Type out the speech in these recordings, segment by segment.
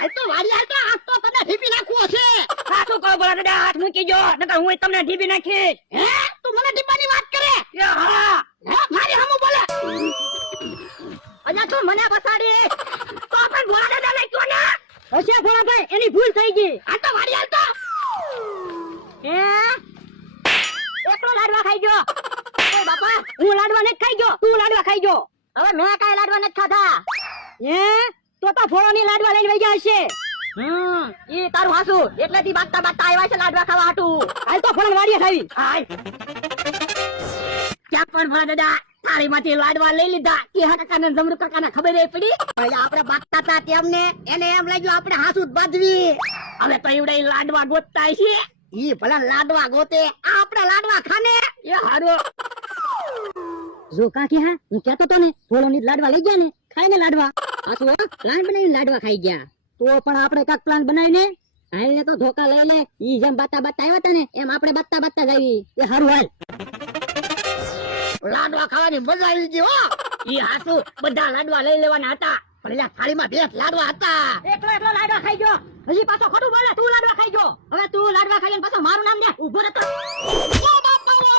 આ તો વાડિયા તો હાથ તો તને ઢીપી નાખવો છે. સાચું કહો ભલા દાદા, હાથ મૂકી જો, નકર હું તમને ઢીબી નાખીશ. હે તું મને ઢીપાની વાત કરે? એ હા, હે મારી હમુ બોલે? અલ્યા તું મને બસાડી તો પણ ભોળા દાદા ને કયો ને. હશે ભોળાભાઈ, એની ભૂલ થઈ ગઈ. આ તો વાડિયા તો એકલો લાડવા ખાઈ ગયો. ઓય બાપા, હું લાડવા નથી ખાઈ ગયો, તું લાડવા ખાઈ ગયો. હવે મેં કાંઈ લાડવા નથી ખાધા. તો ફોળોની લાડવા લઈને વઈ ગયા હશે. ઈ તારું હાસુ, એટલેથી બાગતા બાગતા આવ્યા છે લાડવા ખાવા હાટું. હાલ તો ફોળો વાડીએ ખાવી. હાલ. ક્યાં પણ ભલા દાદા, થાળીમાંથી લાડવા લઈ લીધા. કે કાકાને જમરૂ કાકાને ખબર નહીં પડી. ભાઈ આપણે બાકતા હતા તેમને એને એમ લાગ્યું આપણે હાસુ જ બાંધવી. હવે તો એવડા લાડવા ગોતતા છે. ઈ ભલા લાડવા ગોતે, આપણે લાડવા ખાને. એ હારો. જો કાકી હા, હું કહેતો તો ને ફોળોની લાડવા લઈ ગયા ને, ખાઈને લાડવા. પાછું પ્લાન બનાવીને લાડવા ખાઈ ગયા. તો પણ આપણે કાક પ્લાન બનાવીને હાલે તો ધોકા લઈ લે. ઈ જેમ બાતા બાતા આવ્યા હતા ને એમ આપણે બાતા બાતા જ આવી. એ હારું હાલ. લાડવા ખાવાની મજા આવી ગઈ હો. ઈ હાસુ, બધા લાડવા લઈ લેવાના હતા. પણ એલા થાળીમાં 2 લાડવા હતા. એકલો લાડવા ખાઈ ગયો. હજી પાછો ખોટું બોલે. તું લાડવા ખાઈ ગયો. હવે તું લાડવા ખાઈને પાછો મારું નામ દે. ઊભો રહેતો. ઓ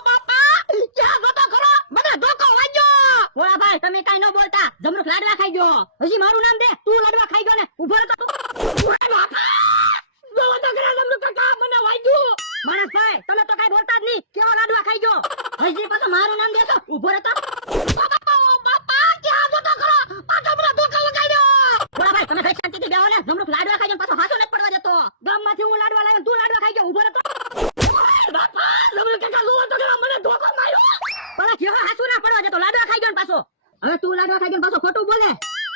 બાપા ક્યાં ગોતો ખરો? મને ધોકો વાગ્યો. ભોળાભાઈ, તમે કાઈ ન બોલતા. જમરૂખ લાડવા ખાઈ ગયો. હજી મારું નામ દે. તું લાડવા ખાઈ ગયો ને. ઊભો રહેતો તું. જોવો તો ખરા જમરૂખ કાકા, મને વાગ્યું. માણસભાઈ, તમે તો કાઈ બોલતા જ નહીં. કેવો લાડવા ખાઈ ગયો. હજી પાછો મારું નામ દેશો. ઊભો રહેતો. બાપા ક્યાં ગોતો ખરો? પાછો મને ધોકો લગાડ્યો. ભોળાભાઈ, તમે કઈ શાંતિથી બેહો ને. જમરૂખ લાડવા ખાઈ ગયો, પાછો હાસો નથી પડવા દેતો. ગામમાંથી હું લાડવા લાવ્યો, તું લાડવા ખાઈ ગયો. ઊભો રહેતો. બાપા જમરૂખ કાકા જોવો તો ખરા, મને ધોકો માર્યો. પણ કેવો હાસો ના પડવા દેતો. લાડવા ખાઈ ગયો ને પાછો. હવે તું લાડવા ખાઈ ગયો ને પાછો ખોટું બોલે.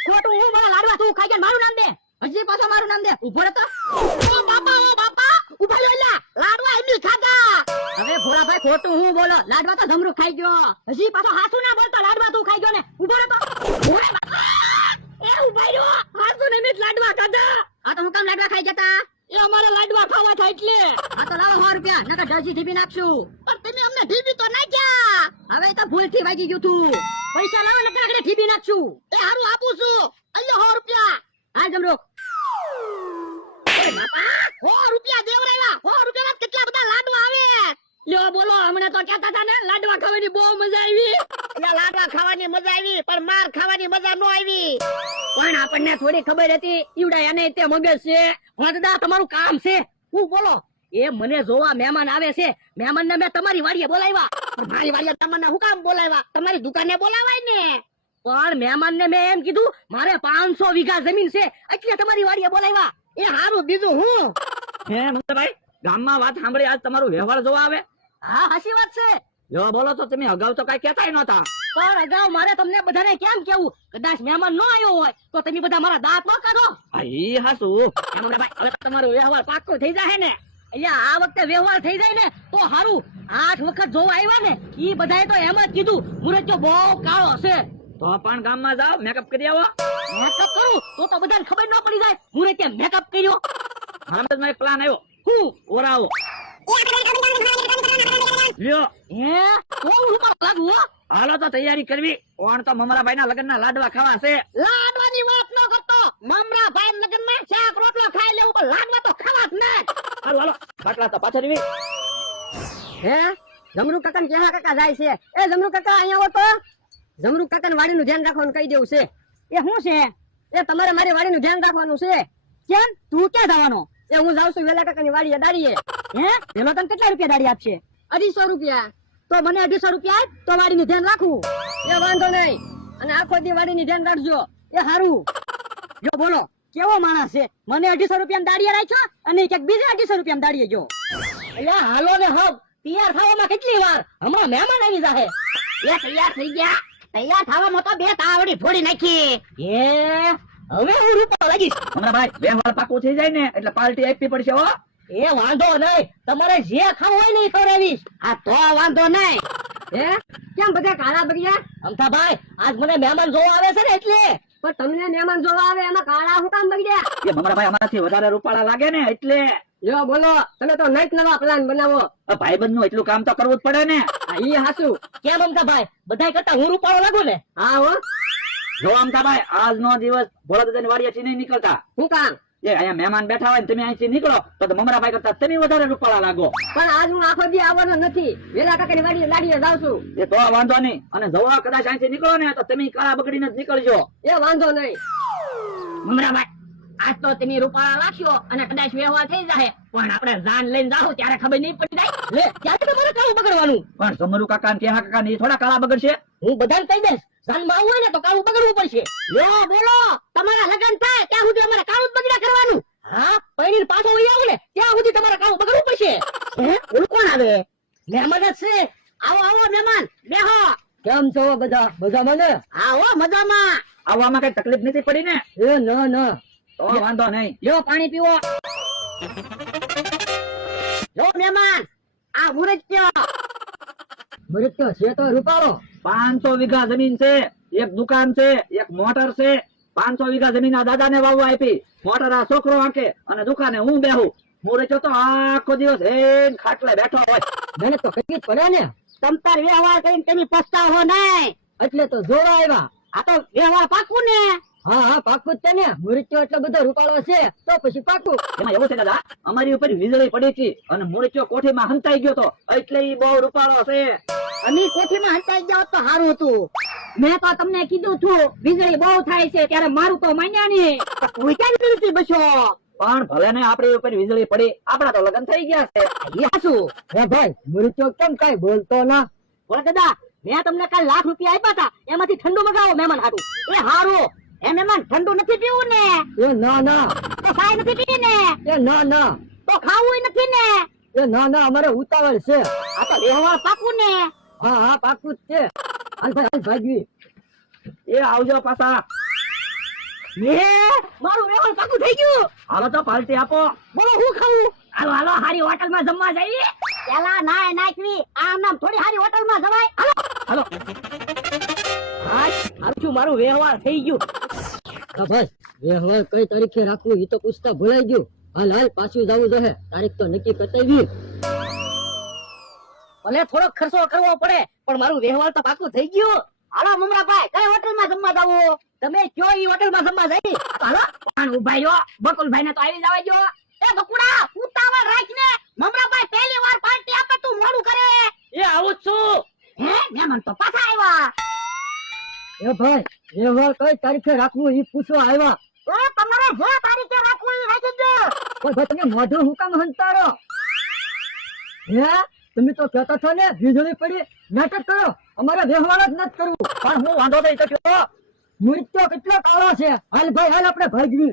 ખોટું હું બોલે. લાડવા તું ખાઈ ગયો ને મારું નામ દે. હજી પાછો મારું નામ દે. ઊભો રહેતો. ઓ બાપા ઉભા લો એલા, લાડવા એમની ખાધા. હવે ભોળાભાઈ, ખોટું હું બોલો. લાડવા તો જમરૂખ ખાઈ ગયો. હજી પાછો હાસુ ના બોલતો. લાડવા તું ખાઈ ગયો ને. ઊભો રહેતો. એ ઉભા રહ્યો, હાસુ ને મેં લાડવા ખાધા. આ તો હું કામ લાડવા ખાઈ જતા. એ અમારે લાડવા ખાવા થાય એટલે. આ તો લાવો 100 રૂપિયા, નકર ડરજી ઢીબી નાખશું. પણ તમે અમને ઢીબી તો નાખ્યા. હવે તો ભૂલથી વાગી ગયું તું. પૈસા લાવો, નકર આગળ ઢીબી નાખશું. એ હારું આપું છું. અહીંયા 100 રૂપિયા. હાલ જમરૂખ. ઓય બાપા 100 રૂપિયા દેવરાયા. 100 રૂપિયાના કેટલા બધા લાડવા આવે. લ્યો બોલો, હમણાં તો કહેતા હતા ને લાડવા ખાવાની બહુ મજા આવી. અહીંયા લાડવા ખાવાની મજા આવી, પણ માર ખાવાની મજા ન આવી. પણ આપણને થોડી ખબર હતી. ઈવડા એને તે મગજ છે. દાદા, તમારું કામ છે. હું બોલો. એ મને જોવા મહેમાન આવે છે. મહેમાનને મેં તમારી વાડીએ બોલાવ્યા. પણ મારી વાડીએ તમને હું કામ બોલાવ્યા? તમારી દુકાને બોલાવાય ને. પણ મહેમાનને મેં એમ કીધું મારે 500 વીઘા જમીન છે, એટલે તમારી વાડીએ બોલાવ્યા. એ હારું, બીજું હું? હે મમતાભાઈ, ગામમાં વાત સાંભળી આજ તમારું વ્યવહાર જોવા આવે. હા, હાચી વાત છે. જો બોલો તો તમે અગાઉ તો કઈ કહેતાય નહોતા. પણ અગાઉ મારે તમને બધાને કેમ કેવું? કદાચ મહેમાન ન આવ્યો હોય તો તમે બધા મારા દાંત ન કાઢો. હા, ઈ હાસુ. મમતાભાઈ, હવે તમારો વ્યવહાર પાક્કો થઈ જાય ને. અહીંયા આ વખતે વ્યવહાર થઈ જાય ને તો સારું. 8 વખત જોવા આવ્યા ને ઈ બધાએ તો એમ જ કીધું મુરત્યો બહુ કાળો છે. તો પણ ગામમાં જાઓ, મેકઅપ કરી આવો. મેકઅપ કરું તો બધાને ખબર ન પડી જાય મુરત્યો મેકઅપ કર્યો. મારા મગજમાં એક પ્લાન આવ્યો. હું ઓરાવો લ્યો. હે હું રૂપા લાગુ હો. હાલો તો તૈયારી કરવી. કોણ તો મમરાભાઈ ના લગ્ન ના લાડવા ખાવા છે. લાડવાની વાત ન કરતો. મમરા ભાઈ લગનમાં શાક રોટલો ખાઈ લેવું, પણ લાડવા તો ખાવા જ ના. હાલો હાલો, બાટલા તો પાછળ વી. હે જમરૂખ કાકા ક્યાં કાકા જાય છે? એ જમરૂખ કાકા અહીંયા આવો તો. જમરૂખ કાકા વાડીનું ધ્યાન રાખવાનું કહી દેવું છે. એ શું છે? એ તમારે મારી વાડીનું ધ્યાન રાખવાનું છે. કેમ? તું ક્યાં જવાનો? એ હું જાઉં છું વેલા કાકાની વાડીએ દાડીએ. હે પેલો તને કેટલા રૂપિયા દાડી આપશે? 250 રૂપિયા. તો મને 250 રૂપિયા આપ, તો વાડીનું ધ્યાન રાખું. એ વાંધો નહીં. અને આખો દી વાડીની ધ્યાન રાખજો. એ હારું. જો બોલો, કેવો માણસ છે? મને 250 રૂપિયા દાડીએ રાખ્યો અને ક્યાંક બીજા 250 રૂપિયા દાડીએ જો. અલ્યા હાલો ને હબ, તૈયાર થવામાં કેટલી વાર? હમણાં મહેમાન આવી જાહે. એ તૈયાર થઈ ગયા. તૈયાર થવામાં તો 2 તાવડી ફોડી નાખી. એ હવે હું રૂપા લાગીશ. મમરાભાઈ, વ્યવહાર પાકું થઈ જાય ને એટલે પાર્ટી આપવી પડશે હો. એ વાંધો નહીં, તમારે જે ખાવું હોય ને એ ખવડાવીશ. આ તો વાંધો નહીં. હે કેમ બધા કાળા બગડ્યા? અમથાભાઈ, આજ મને મહેમાન જોવા આવે છે ને એટલે. પણ તમને મહેમાન જોવા આવે એમાં કાળા હું કામ બગડ્યા? એ મમરાભાઈ અમારાથી વધારે રૂપાળા લાગે ને એટલે. જો બોલો, તમે તો નઈત નવા પ્લાન બનાવો. ભાઈબંધ નું એટલું કામ તો કરવું જ પડે ને. હા, ઈ હાસુ. કેમ અમથાભાઈ, બધાય કરતા હું રૂપાળો લાગુ ને? હા હો. જો અમથાભાઈ, આજનો દિવસ ભોળા દાદાની વાડીએથી નહીં નીકળતા. હું કામ? એ અહીંયા મહેમાન બેઠા હોય ને તમે અહીંથી નીકળો તો મમરાભાઈ કરતા તમે વધારે રૂપાળા લાગો. પણ આજ હું આખો દી આવવાનો નથી, વેલા કાકાની વાડીએ લાડીએ જાઉં છું. એ તો વાંધો નહીં, અને જવા કદાચ અહીંથી નીકળો ને તો તમે કાળા બગડીને જ નીકળજો. એ વાંધો નહીં. મમરાભાઈ આજ તો તમે રૂપાળા લાગ્યો અને કદાચ વ્યવહાર થઈ જાય, પણ આપણે જાન લઈને જાવ ત્યારે ખબર નહીં પડી જાય. લે ત્યારે તમારે કાળું બગડવાનું. પણ સમરુ કાકા ને કેહા કાકા ને એ થોડા કાળા બગડશે. હું બધાને કહી દઈશ, જાનમાં આવવું હોય ને તો કાળું બગડવું પડશે. યો બોલો, તમારા લગ્ન થાય ત્યાં સુધી અમારે કાળું જ બગડ્યા કરવાનું. હા, પૈણીને પાછો વળી આવું ને ત્યાં સુધી તમારે કાળું બગડવું પડશે. હે, ઓલું કોણ આવે? મહેમાન જ છે. આવો આવો મહેમાન, બેહો. કેમ છો બધા? મજામાં ને? આવો મજામાં. આવવામાં કઈ તકલીફ નથી પડી ને? એ ના ના, તો વાંધો નહીં. યો પાણી પીવો. યો મહેમાન, આ મુરત્યો. મુરત્યો છે તો રૂપાળો. 500 વીઘા જમીન છે, એક દુકાન છે, એક મોટર છે. 500 વીઘા જમીન આ દાદાને વાવવા આપી, મોટર આ છોકરો હાંકે અને દુકાને હું બેહું. મુરત્યો તો આખો દિવસ હેન ખાટલે બેઠો હોય. મને તો કઈ પડે ને. તમ તાર વ્યવહાર કરીને તમે પસ્તાવો નહીં, એટલે તો જોવા આવ્યા. આ તો વ્યવહાર પાકું ને? હા હા પાકું જ છે ને. મુરત્યો એટલો બધો રૂપાળો છે તો પછી પાકું. એમાં એવું છે દાદા, અમારી ઉપર વીજળી પડી હતી અને મુરત્યો કોઠીમાં હંતાઈ ગયો તો, એટલે ઈ બહુ રૂપાળો છે. અમે કોઠીમાં હંતાઈ જાવ તો સારું હતું. મેં તો તમને કીધું હતું વીજળી બહુ થાય છે ત્યારે મારું તો માન્યા નહીં. કોઈ ક્યાં નથી બસો. પણ ભલે ને આપણી ઉપર વીજળી પડી, આપણા તો લગ્ન થઈ ગયા છે. હે ભાઈ, મુરત્યો કેમ કઈ બોલતો ના? બોલ દાદા, મેં તમને કાલ ₹1,00,000 આપ્યા હતા, એમાંથી ઠંડુ મગાવો મહેમાન હાટુ. એ હારું. એ મહેમાન ઠંડુ નથી પીવું ને? એ ના ના. તો સાય નથી પીવી ને? એ ના ના. તો ખાવું નથી ને? એ ના ના, અમારે ઉતાવળ છે. આ તો વ્યવહાર પાકું ને? હા હા પાકું જ છે. હાલ ભાઈ હાલ ભાગવી. એ આવજો પાછા. મારું વ્યવહાર પાકું થઈ ગયું. હાલો તો પાર્ટી આપો. બોલો હું ખાવું? હાલો હાલો હારી હોટલમાં જમવા જઈએ. પેલા નાય નાખવી, આમ નામ થોડી હારી હોટલમાં જવાય. હાલો હાલો. હારું મારું વ્યવહાર થઈ ગયું. હા ભાઈ, વ્યવહાર કઈ તારીખે રાખવું એ તો પૂછતા ભૂલાઈ ગયું. હાલ હાલ પાછું જવું જોઈએ, તારીખ તો નક્કી કતાવી. ભલે થોડો ખર્ચો કરવો પડે પણ મારું વ્યવહાર તો પાકું થઈ ગયું. હાલો મમરાભાઈ, કઈ હોટલમાં જમવા જાવું? તમે કયો ઈ હોટલમાં જમવા જઈ. હાલો પણ ઉભા રહ્યો, બકુલભાઈ ને તો આવી જવા જો. એ બકુડા, ઉતાવળ રાખને. મમરાભાઈ પહેલી વાર પાર્ટી આપે તું મોડું કરે. એ આવું જ છું. હે, મહેમાન તો પાછા આવ્યા. એ ભાઈ, વ્યવહાર કઈ તારીખે રાખવું ઈ પૂછવા આવ્યા. એ તમારે જે તારીખે રાખવું ઈ રાખી દો. ઓય ભાઈ, તમે મોઢું હું કામ હંતાડો? હે, તમે તો કહેતા છો ને વીજળી પડી, નાટક કરો. અમારે વ્યવહાર જ નથી કરવું. પણ હું વાંધો થઈ શક્યો. મૃત્યુ કેટલો કાળો છે. હાલ ભાઈ હાલ, આપણે ભાગવી.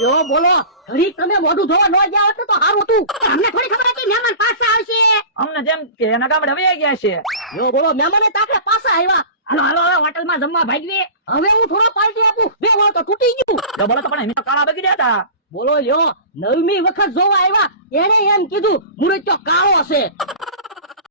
જો બોલો, ઘડી તમે મોઢું ધોવા ન ગયા હોત તો સારું હતું. અમને થોડી ખબર હતી મહેમાન પાછા આવશે. અમને જેમ કે એના ગામડે વહી ગયા છે. જો બોલો, મહેમાને તાકે પાછા આવ્યા. હાલો હાલો હાલો હોટલમાં જમવા ભાગવી. હવે હું થોડો પાર્ટી આપું, વ્યવહાર તો તૂટી ગયું. જો બોલો તો પણ એમ તો કાળા બગડ્યા હતા. બોલો લ્યો, 9મી વખત જોવા આવ્યા, એને એમ કીધું મુરત્યો કાળો છે.